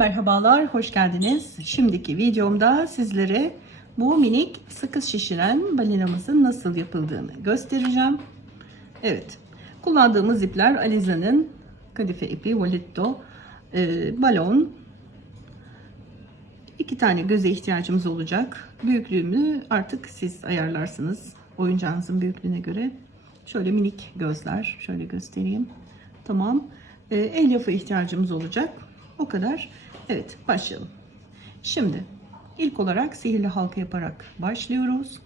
Merhabalar, hoş geldiniz. Şimdiki videomda sizlere bu minik sakız şişiren balinamızın nasıl yapıldığını göstereceğim. Evet, kullandığımız ipler Aliza'nın kadife ipi Voletto e, balon. İki tane göze ihtiyacımız olacak. Büyüklüğünü artık siz ayarlarsınız oyuncağınızın büyüklüğüne göre. Şöyle minik gözler, şöyle göstereyim. Tamam. E, el yapı ihtiyacımız olacak. O kadar. Evet, başlayalım. Şimdi ilk olarak sihirli halka yaparak başlıyoruz.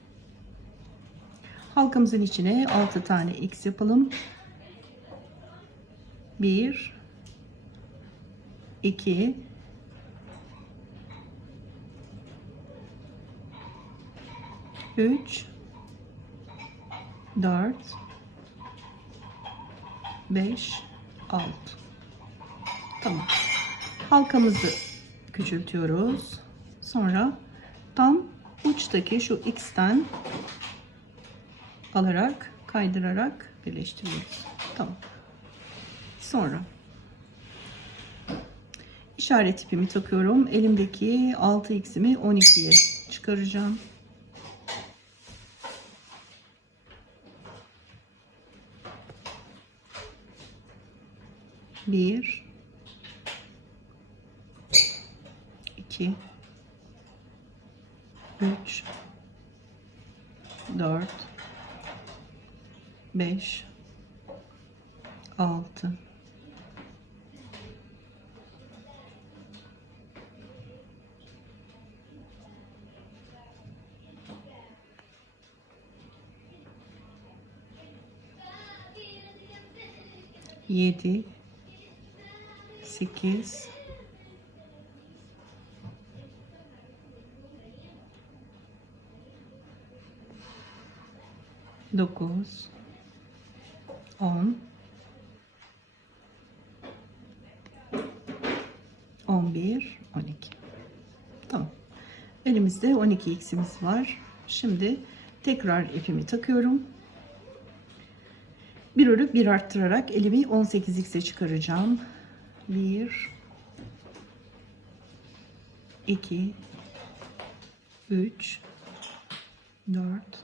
Halkamızın içine 6 tane x yapalım. 1 2 3 4 5 6 Tamam. Halkamızı küçültüyoruz. Sonra tam uçtaki şu x'ten alarak kaydırarak birleştiriyoruz. Tamam. Sonra işaret ipimi takıyorum. Elimdeki 6x'imi 12'ye çıkaracağım. Bir, iki, üç, dört, beş, altı, yedi, sekiz, dokuz, on, on bir, on iki. Tamam. Elimizde 12 x'imiz var. Şimdi tekrar ipimi takıyorum. Bir örüp bir arttırarak elimi 18x'e çıkaracağım. 1 2 3 4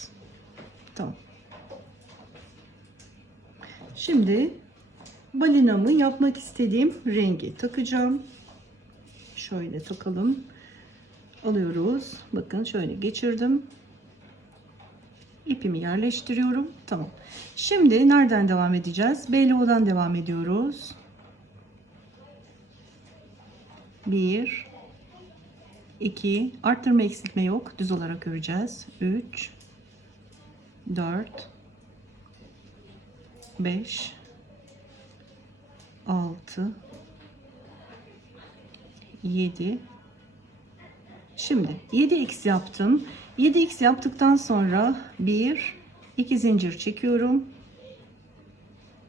Tamam. Şimdi balinamı yapmak istediğim rengi takacağım. Şöyle takalım. Alıyoruz. Bakın şöyle geçirdim. İpimi yerleştiriyorum. Tamam. Şimdi nereden devam edeceğiz? BLO'dan devam ediyoruz. 1 2 arttırma eksiltme yok. Düz olarak öreceğiz. 3 4 5 6 7 Şimdi 7x yaptım. 7x yaptıktan sonra 1 2 zincir çekiyorum.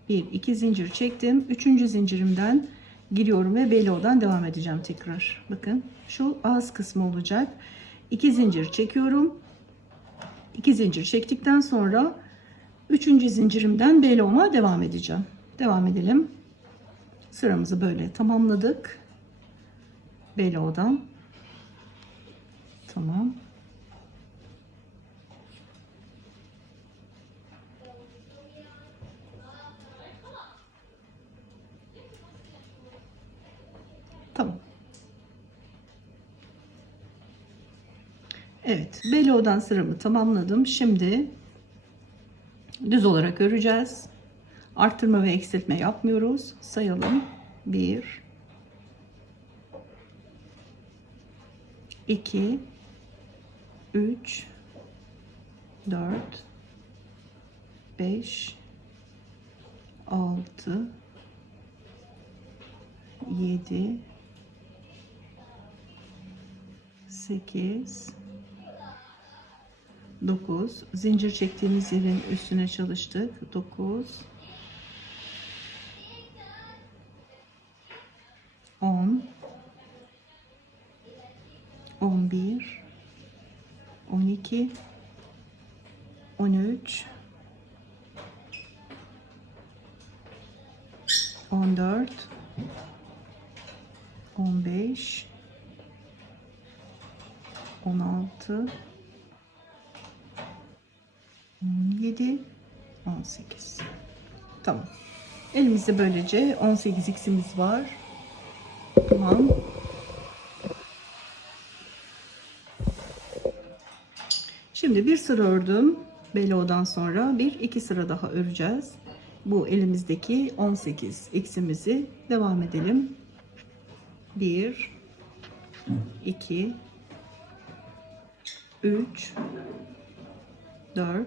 1 2 zincir çektim. 3. zincirimden giriyorum ve belodan devam edeceğim tekrar. Bakın şu ağız kısmı olacak. 2 zincir çekiyorum. 2 zincir çektikten sonra 3. zincirimden beloma devam edeceğim. Devam edelim. Sıramızı böyle tamamladık. Belodan. Tamam. Evet belo'dan sıramı tamamladım. Şimdi düz olarak öreceğiz. Arttırma ve eksiltme yapmıyoruz. Sayalım. 1 2 3 4 5 6 7 8 9 zincir çektiğimiz yerin üstüne çalıştık. 9 10 11 12 13 14 15 16 17 18 Tamam. Elimizde böylece 18 x'imiz var. Tamam. Şimdi bir sıra ördüm. Belo'dan sonra bir iki sıra daha öreceğiz. Bu elimizdeki 18 x'imizi devam edelim. 1 2 3 4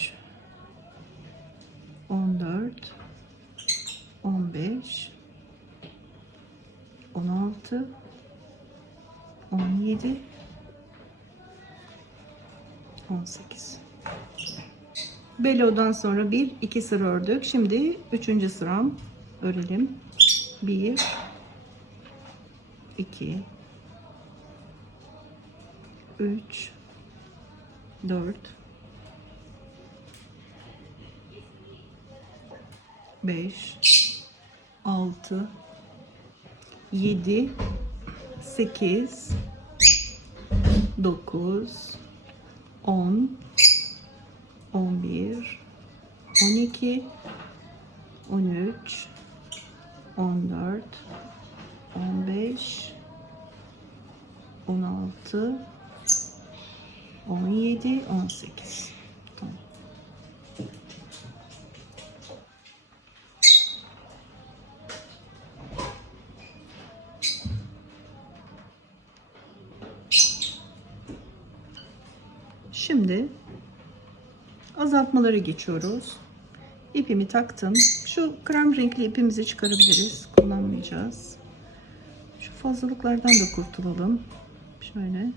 Belo'dan sonra bir iki sıra ördük. Şimdi üçüncü sıram örelim. 1 2 3 4 5 6 7 8 9 10 11 12 13 14 15 16 17 18 tamam. Azaltmalara geçiyoruz. İpimi taktım. Şu krem renkli ipimizi çıkarabiliriz. Kullanmayacağız. Şu fazlalıklardan da kurtulalım. Şöyle.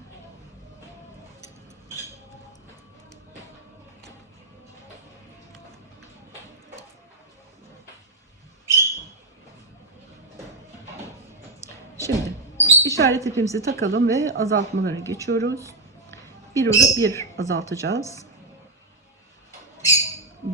Şimdi işaret ipimizi takalım ve azaltmalara geçiyoruz. Bir örüp bir azaltacağız.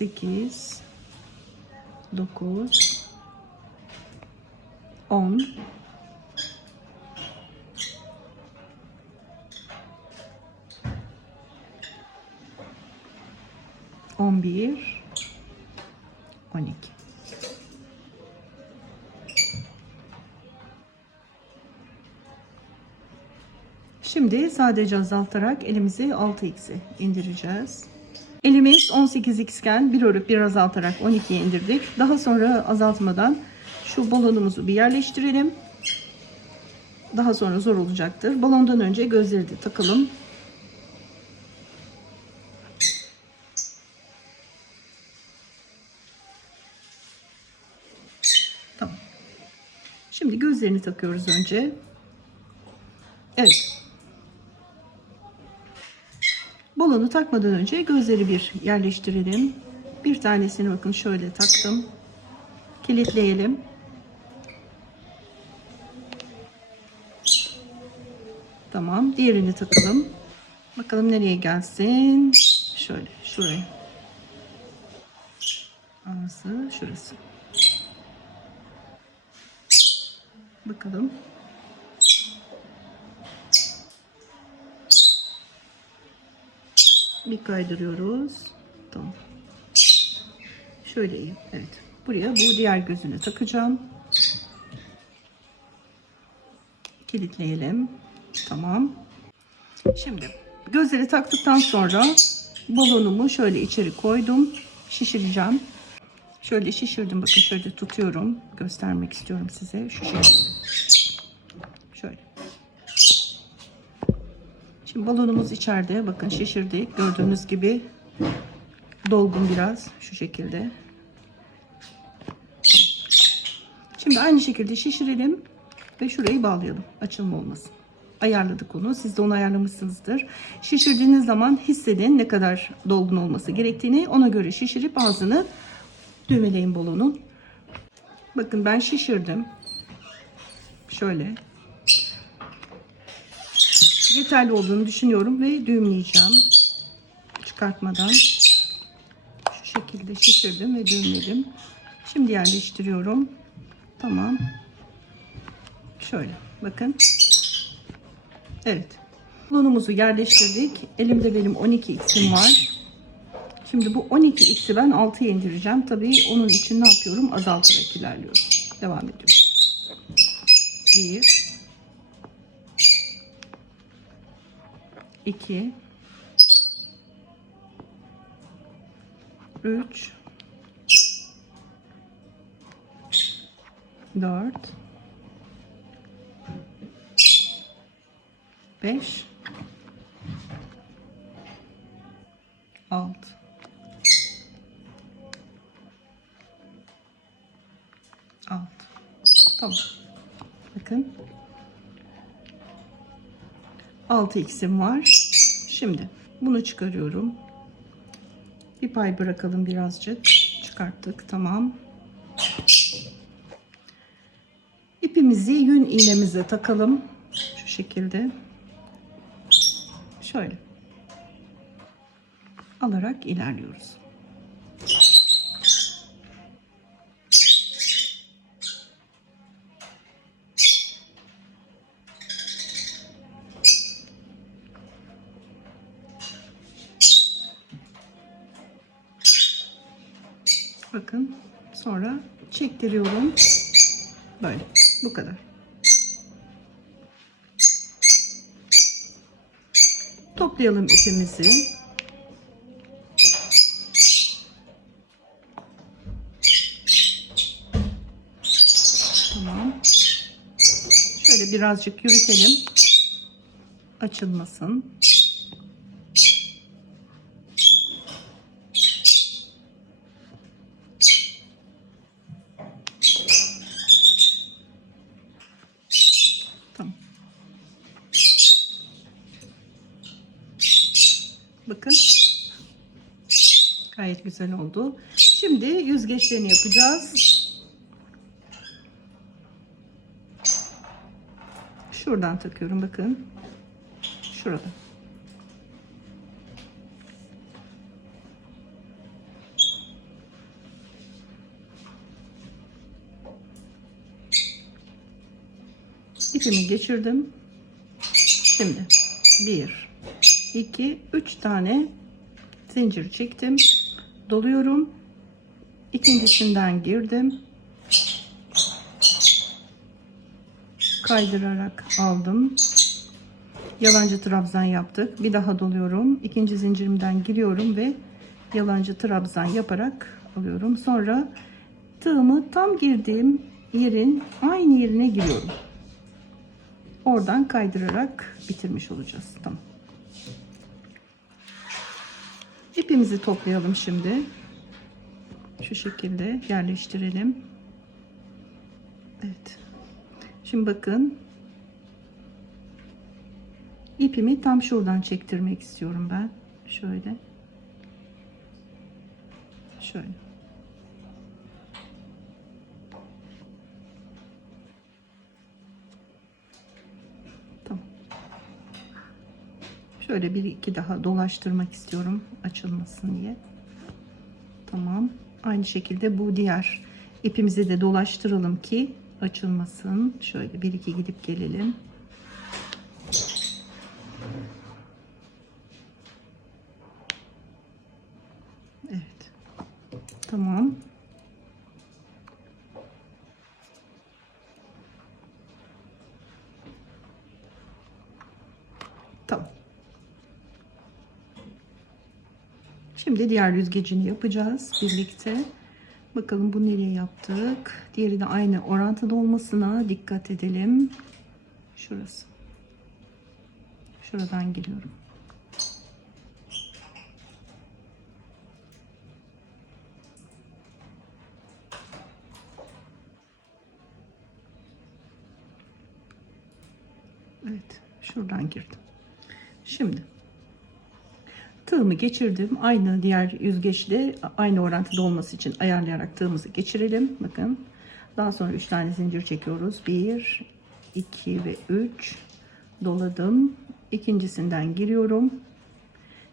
sekiz, dokuz, on, on bir, on iki. Şimdi sadece azaltarak elimizi 6x'e indireceğiz. Elimiz 18x iken bir örüp bir azaltarak 12'ye indirdik. Daha sonra azaltmadan şu balonumuzu bir yerleştirelim. Daha sonra zor olacaktır. Balondan önce gözleri de takalım. Tamam. Şimdi gözlerini takıyoruz önce. Evet. Balonu takmadan önce gözleri bir yerleştirelim. Bir tanesini bakın şöyle taktım. Kilitleyelim. Tamam. Diğerini takalım. Bakalım nereye gelsin. Şöyle şuraya. Ağzı şurası. Bakalım. Bir kaydırıyoruz. Tamam. Şöyle iyi. Evet. Buraya bu diğer gözünü takacağım. Kilitleyelim. Tamam. Şimdi gözleri taktıktan sonra balonumu şöyle içeri koydum. Şişireceğim. Şöyle şişirdim. Bakın şöyle tutuyorum. Göstermek istiyorum size. Şu şekilde. Şöyle. Şimdi balonumuz içeride. Bakın şişirdik. Gördüğünüz gibi dolgun biraz. Şu şekilde. Şimdi aynı şekilde şişirelim ve şurayı bağlayalım. Açılma olmasın. Ayarladık onu. Siz de onu ayarlamışsınızdır. Şişirdiğiniz zaman hissedin ne kadar dolgun olması gerektiğini. Ona göre şişirip ağzını düğmeleyin balonun. Bakın ben şişirdim. Şöyle. Yeterli olduğunu düşünüyorum ve düğümleyeceğim. Çıkartmadan. Şu şekilde şişirdim ve düğümledim. Şimdi yerleştiriyorum. Tamam. Şöyle bakın. Evet. Balonumuzu yerleştirdik. Elimde benim 12x'im var. Şimdi bu 12x'i ben 6'ya indireceğim. Tabii onun için ne yapıyorum? Azaltarak ilerliyorum. Devam ediyorum. 1 2 3 4 5 6 6 Tamam. 6 x'im var. Şimdi bunu çıkarıyorum. Bir pay bırakalım birazcık. Çıkarttık. Tamam. İpimizi yün iğnemize takalım. Şu şekilde. Şöyle. Alarak ilerliyoruz. Bakın sonra çektiriyorum. Böyle. Bu kadar. Toplayalım ipimizi. Tamam. Şöyle birazcık yürütelim. Açılmasın. Tamam. Bakın. Gayet güzel oldu. Şimdi yüzgeçlerini yapacağız. Şuradan takıyorum bakın. Şurada. İpimi geçirdim. Şimdi 1 2 3 tane zincir çektim. Doluyorum. İkincisinden girdim. Kaydırarak aldım. Yalancı trabzan yaptık. Bir daha doluyorum. İkinci zincirimden giriyorum ve yalancı trabzan yaparak alıyorum. Sonra tığımı tam girdiğim yerin aynı yerine giriyorum. Oradan kaydırarak bitirmiş olacağız. Tamam. İpimizi toplayalım şimdi. Şu şekilde yerleştirelim. Evet. Şimdi bakın. İpimi tam şuradan çektirmek istiyorum ben. Şöyle. Şöyle. Tamam. Şöyle bir iki daha dolaştırmak istiyorum açılmasın diye. Tamam. Aynı şekilde bu diğer ipimizi de dolaştıralım ki açılmasın. Şöyle bir iki gidip gelelim. Evet. Tamam. Tamam. Şimdi diğer yüzgecini yapacağız birlikte. Bakalım bu nereye yaptık. Diğeri de aynı orantıda olmasına dikkat edelim. Şurası. Şuradan giriyorum. Evet, şuradan girdim. Şimdi tığımı geçirdim. Aynı diğer yüzgeçle aynı orantıda olması için ayarlayarak tığımızı geçirelim. Bakın. Daha sonra 3 tane zincir çekiyoruz. 1 2 ve 3 doladım. İkincisinden giriyorum.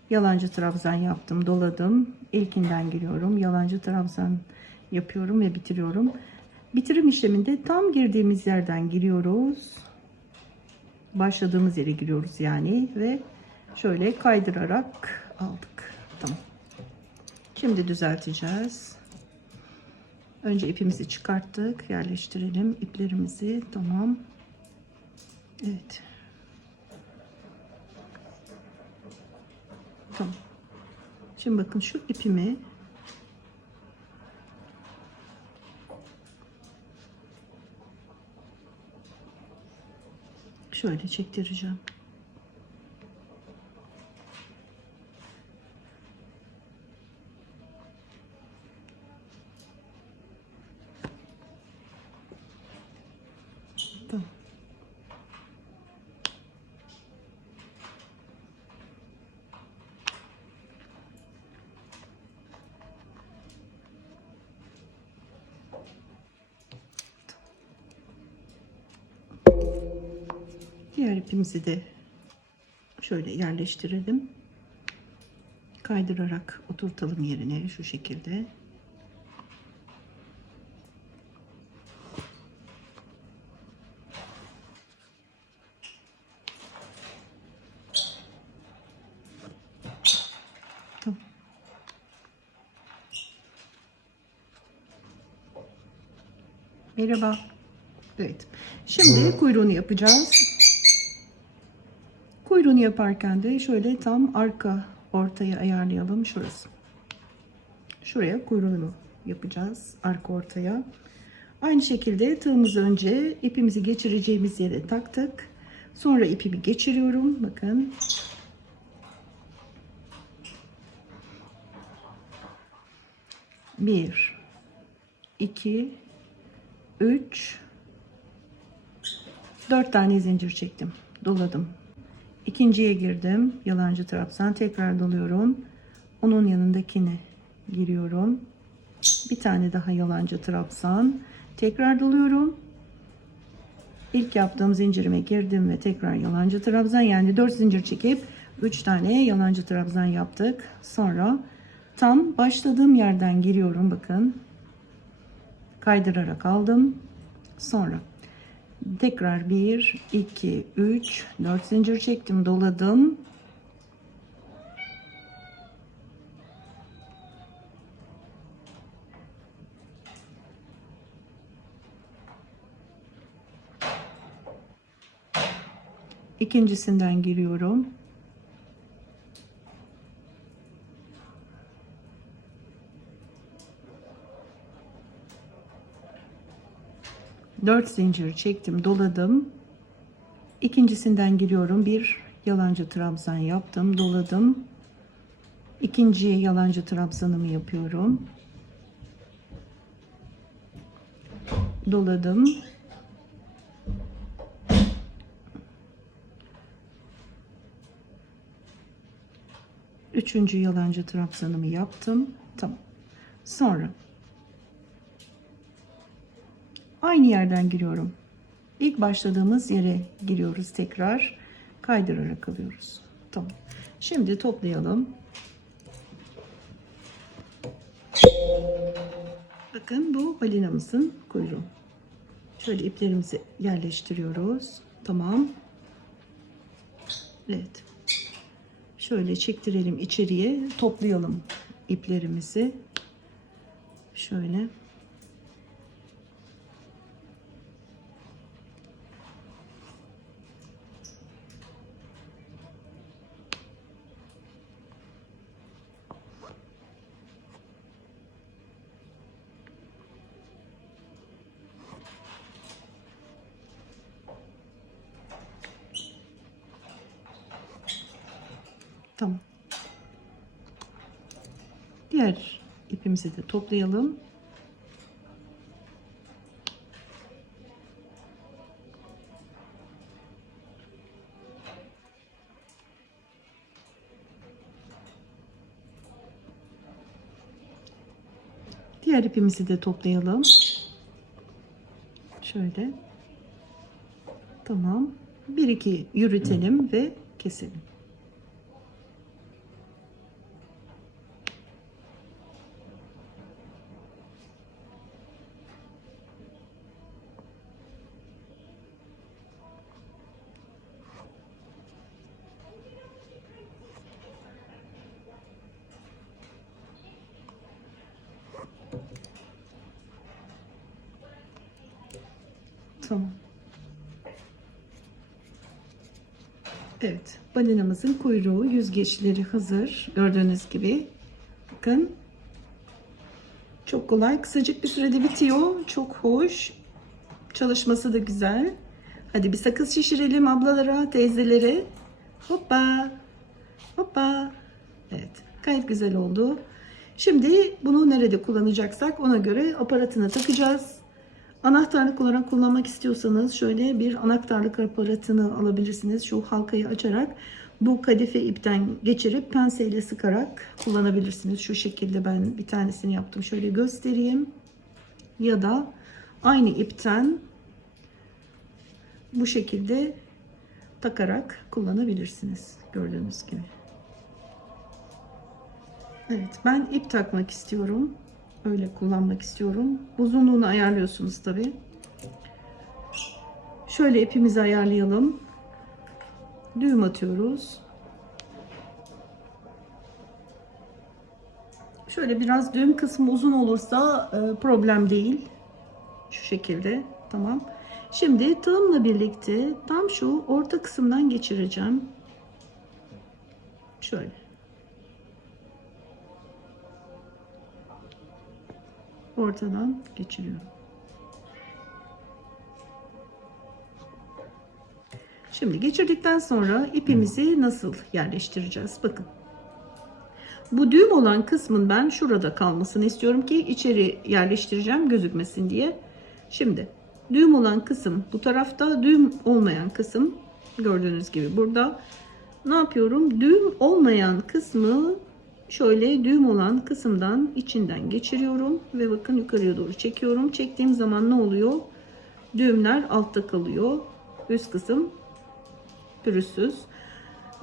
Yalancı trabzan yaptım, doladım. İlkinden giriyorum. Yalancı trabzan yapıyorum ve bitiriyorum. Bitirim işleminde tam girdiğimiz yerden giriyoruz başladığımız yere giriyoruz yani ve şöyle kaydırarak aldık. Tamam. Şimdi düzelteceğiz. Önce ipimizi çıkarttık. Yerleştirelim iplerimizi. Tamam. Evet. Tamam. Şimdi bakın şu ipimi şöyle çektireceğim. Tamam. Diğer ipimizi de şöyle yerleştirelim. Kaydırarak oturtalım yerine şu şekilde. Merhaba. Evet. Şimdi kuyruğunu yapacağız. Kuyruğunu yaparken de şöyle tam arka ortaya ayarlayalım. Şurası. Şuraya kuyruğunu yapacağız. Arka ortaya. Aynı şekilde tığımızı önce ipimizi geçireceğimiz yere taktık. Sonra ipimi geçiriyorum. Bakın. Bir, iki, üç, dört tane zincir çektim. Doladım. İkinciye girdim. Yalancı trabzan. Tekrar doluyorum. Onun yanındakine giriyorum. Bir tane daha yalancı trabzan. Tekrar doluyorum. İlk yaptığım zincirime girdim ve tekrar yalancı trabzan yani 4 zincir çekip 3 tane yalancı trabzan yaptık. Sonra tam başladığım yerden giriyorum bakın. Kaydırarak aldım. Sonra tekrar 1 2 3 4 zincir çektim, doladım. İkincisinden giriyorum. Dört zincir çektim, doladım. İkincisinden giriyorum. Bir yalancı trabzan yaptım, doladım. İkinci yalancı trabzanımı yapıyorum. Doladım. Üçüncü yalancı trabzanımı yaptım. Tamam. Sonra aynı yerden giriyorum. İlk başladığımız yere giriyoruz tekrar. Kaydırarak alıyoruz. Tamam. Şimdi toplayalım. Bakın bu balinamızın kuyruğu. Şöyle iplerimizi yerleştiriyoruz. Tamam. Evet. Şöyle çektirelim içeriye. Toplayalım iplerimizi. Şöyle. Tamam. Diğer ipimizi de toplayalım. Diğer ipimizi de toplayalım. Şöyle. Tamam. Bir iki yürütelim ve keselim. Tamam. Evet, balinamızın kuyruğu, yüzgeçleri hazır. Gördüğünüz gibi. Bakın. Çok kolay, kısacık bir sürede bitiyor. Çok hoş. Çalışması da güzel. Hadi bir sakız şişirelim ablalara, teyzelere. Hoppa. Hoppa. Evet, gayet güzel oldu. Şimdi bunu nerede kullanacaksak ona göre aparatına takacağız. Anahtarlık olarak kullanmak istiyorsanız şöyle bir anahtarlık aparatını alabilirsiniz. Şu halkayı açarak bu kadife ipten geçirip penseyle sıkarak kullanabilirsiniz. Şu şekilde ben bir tanesini yaptım. Şöyle göstereyim. Ya da aynı ipten bu şekilde takarak kullanabilirsiniz. Gördüğünüz gibi. Evet ben ip takmak istiyorum. Öyle kullanmak istiyorum. Uzunluğunu ayarlıyorsunuz tabi. Şöyle ipimizi ayarlayalım. Düğüm atıyoruz. Şöyle biraz düğüm kısmı uzun olursa e, problem değil. Şu şekilde. Tamam. Şimdi tığımla birlikte tam şu orta kısımdan geçireceğim. Şöyle. Ortadan geçiriyorum. Şimdi geçirdikten sonra ipimizi nasıl yerleştireceğiz? Bakın. Bu düğüm olan kısmın ben şurada kalmasını istiyorum ki içeri yerleştireceğim gözükmesin diye. Şimdi düğüm olan kısım bu tarafta, düğüm olmayan kısım gördüğünüz gibi burada. Ne yapıyorum? Düğüm olmayan kısmı şöyle düğüm olan kısımdan içinden geçiriyorum ve bakın yukarıya doğru çekiyorum. Çektiğim zaman ne oluyor? Düğümler altta kalıyor. Üst kısım pürüzsüz.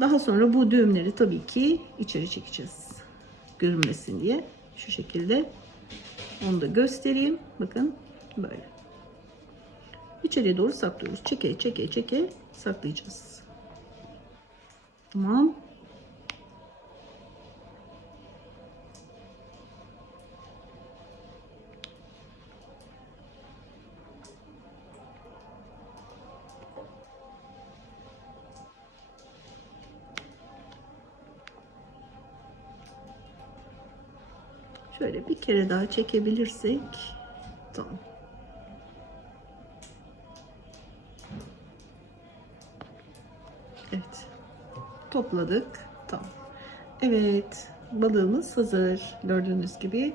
Daha sonra bu düğümleri tabii ki içeri çekeceğiz. Görünmesin diye. Şu şekilde. Onu da göstereyim. Bakın böyle. İçeriye doğru saklıyoruz. Çeke çeke çeke saklayacağız. Tamam. Kere daha çekebilirsek tamam. Evet. Topladık. Tamam. Evet. Balığımız hazır. Gördüğünüz gibi.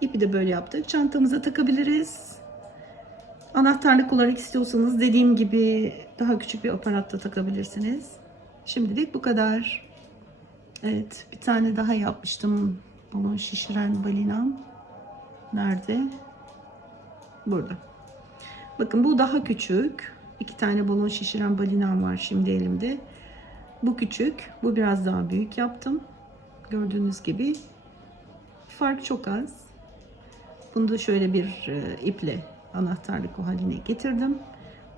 İpi de böyle yaptık. Çantamıza takabiliriz. Anahtarlık olarak istiyorsanız dediğim gibi daha küçük bir aparatta takabilirsiniz. Şimdilik bu kadar. Evet, bir tane daha yapmıştım balon şişiren balinam nerede? Burada. Bakın bu daha küçük. İki tane balon şişiren balinam var şimdi elimde. Bu küçük. Bu biraz daha büyük yaptım. Gördüğünüz gibi. Fark çok az. Bunu da şöyle bir e, iple anahtarlık o haline getirdim.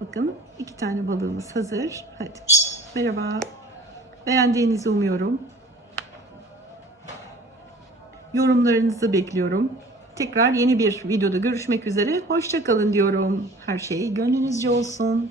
Bakın iki tane balığımız hazır. Hadi. Merhaba. Beğendiğinizi umuyorum. Yorumlarınızı bekliyorum. Tekrar yeni bir videoda görüşmek üzere. Hoşçakalın diyorum. Her şey gönlünüzce olsun.